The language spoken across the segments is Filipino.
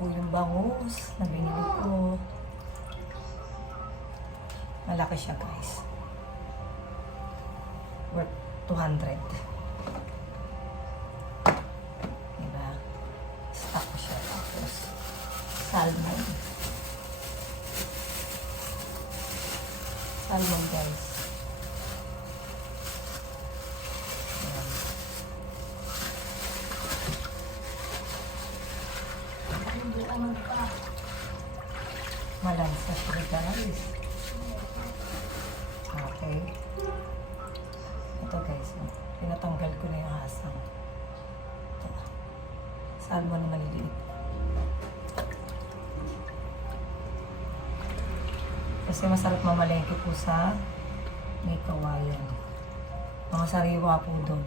po yung bangus na binili ko. Malaki siya guys. Worth 200. Diba? Stock ko siya. Tapos salmon. Salmon guys. Ayan. Malansa siya guys. Okay. Ito guys, pinatanggal ko na yung hasang. Ito. Salmon na maliliit. Kasi masarap mamalengke po sa may kawayan. Mga sariwa po doon.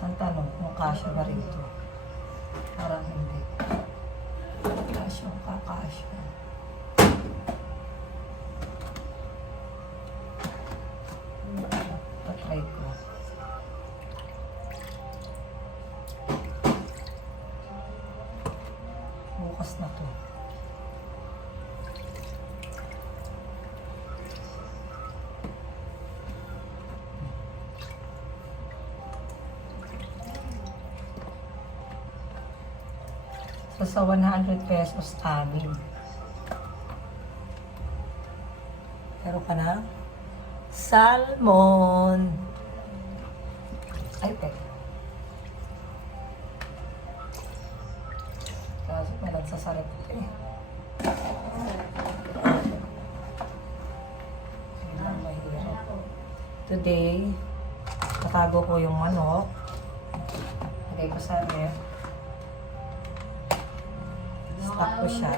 Ang tanong kung kasya ba rito? Parang hindi. Kasya o kakasya. Patry ko. Bukas na to. So, sa 100 pesos, amin. Pero ka na? Salmon! Ay, pwede. Kasi meron sa sarap eh. Mahirap. Today, tatago ko yung manok. Lagay ko sa ref. Stock ko siya.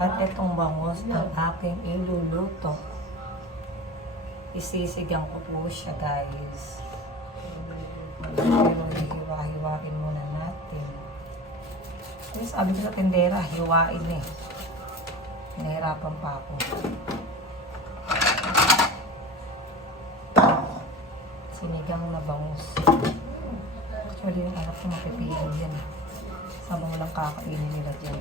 At itong bangus ang aking iluluto. Isisigang ko po siya guys. Pero hiwa-hiwain muna natin. Kasi sabi ko sa tindera, hiwain eh. Nahirapan pa ako. Sinigang na bangus. Actually yung anak ko mapipili yan. Sabang lang kakainin nila dyan.